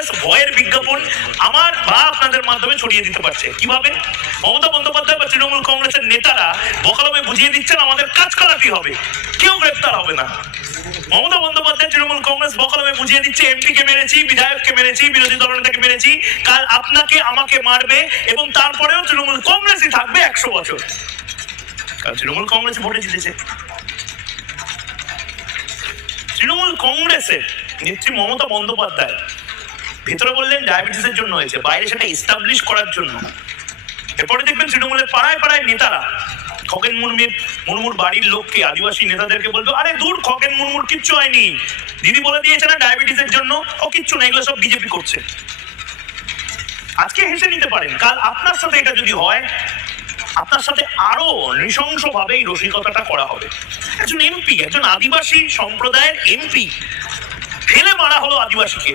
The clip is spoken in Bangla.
কংগ্রেস ভয়ের বিজ্ঞাপন আমার বা আপনাদের মাধ্যমে ছড়িয়ে দিতে পারছে। কিভাবে? মমতা বন্দ্যোপাধ্যায় বা তৃণমূল কংগ্রেসের নেতারা বকালমে বুঝিয়ে দিচ্ছেন আমাদের কাজ করাতেই হবে, কেউ গ্রেপ্তার হবে না। মমতা বন্দ্যোপাধ্যায় তৃণমূল কংগ্রেস বকালমে বুঝিয়ে দিচ্ছে এমপি কে মেরেছি, বিধায়ককে মেরেছি, বিরোধী দলনেতাকে মেরেছি, কাল আপনাকে আমাকে মারবে এবং তারপরেও তৃণমূল কংগ্রেসই থাকবে 100 বছর। কারণ তৃণমূল কংগ্রেস ভোটে জিতেছে। তৃণমূল কংগ্রেসের নেত্রী মমতা বন্দ্যোপাধ্যায় ভেতরে বললেন ডায়াবেটিসের জন্য হয়েছে, বাইরে সেটা এস্টাবলিশ করার জন্য। এরপরে দেখবেন তৃণমূলের পাড়ায় পাড়ায় নেতারা খগেন মুর্মুর বাড়ির লোককে, আদিবাসী নেতাদেরকে বলতো, আরে দূর, খগেন মুর্মুর কিচ্ছু হয়নি, দিদি বলে দিয়েছে না ডায়াবেটিসের জন্য, ও কিচ্ছু না, এগুলো সব বিজেপি করছে। আজকে হেসে নিতে পারেন, কাল আপনার সাথে এটা যদি হয়, আপনার সাথে আরো নৃশংস ভাবে এই রসিকতাটা করা হবে। একজন এমপি, একজন আদিবাসী সম্প্রদায়ের এমপি, ফেলে মারা হলো আদিবাসীকে।